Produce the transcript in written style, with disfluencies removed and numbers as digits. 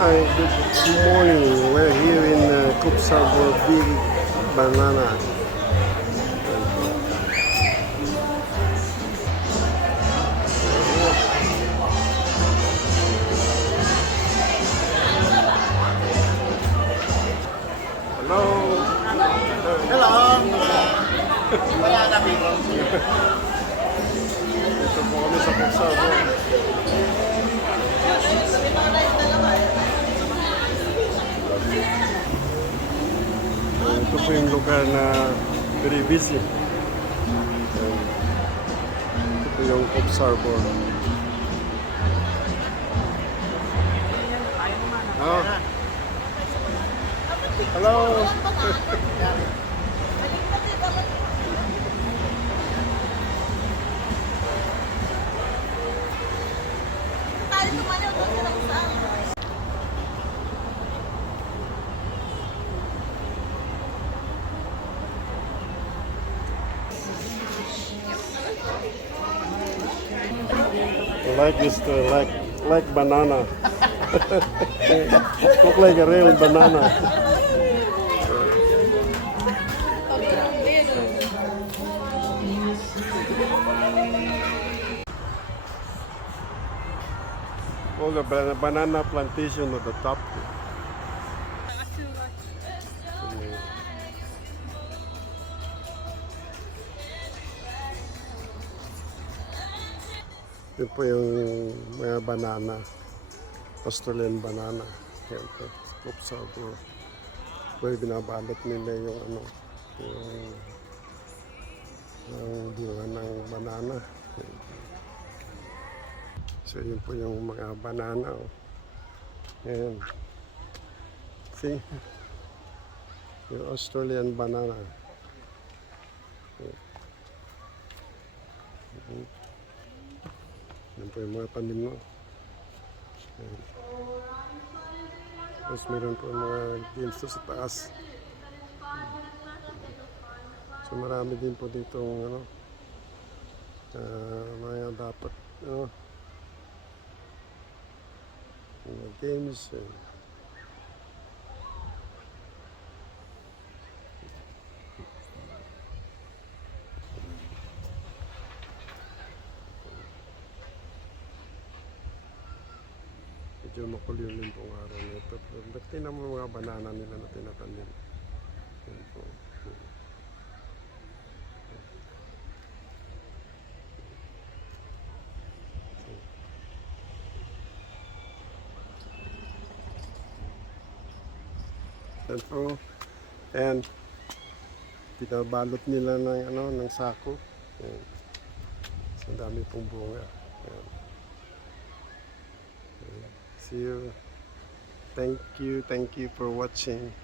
Hi, good morning. We're here in Coops Harbor Big Banana. Hello. Hello, banana people. Ito po kami sa Coops Harbor. Ito po yung lugar na very busy. Ito po yung Coops Harbor. Oh. Hello. I like this like banana. Look like a real banana. All the banana plantation at the top. Ito po yung mga banana. Australian banana. Yan po. Coops Harbor. Pwede binabalot nila yung ano, yung bunga ng banana. So yun po yung mga banana. Oh. Yan. See? Yung Australian banana. Yan po yung mga tanim mo. Yan. Tapos meron po mga ginsto sa taas. So marami din po dito ano, mga dapat mga games. Medyo makulimlim pong araw nito. Pero tingnan mo mga banana nila na tinatanim. Yan po. Yan po. And pinabalot nila ng ano, ng sako. Yan. So, dami pong bunga. Yan. See you. Thank you for watching.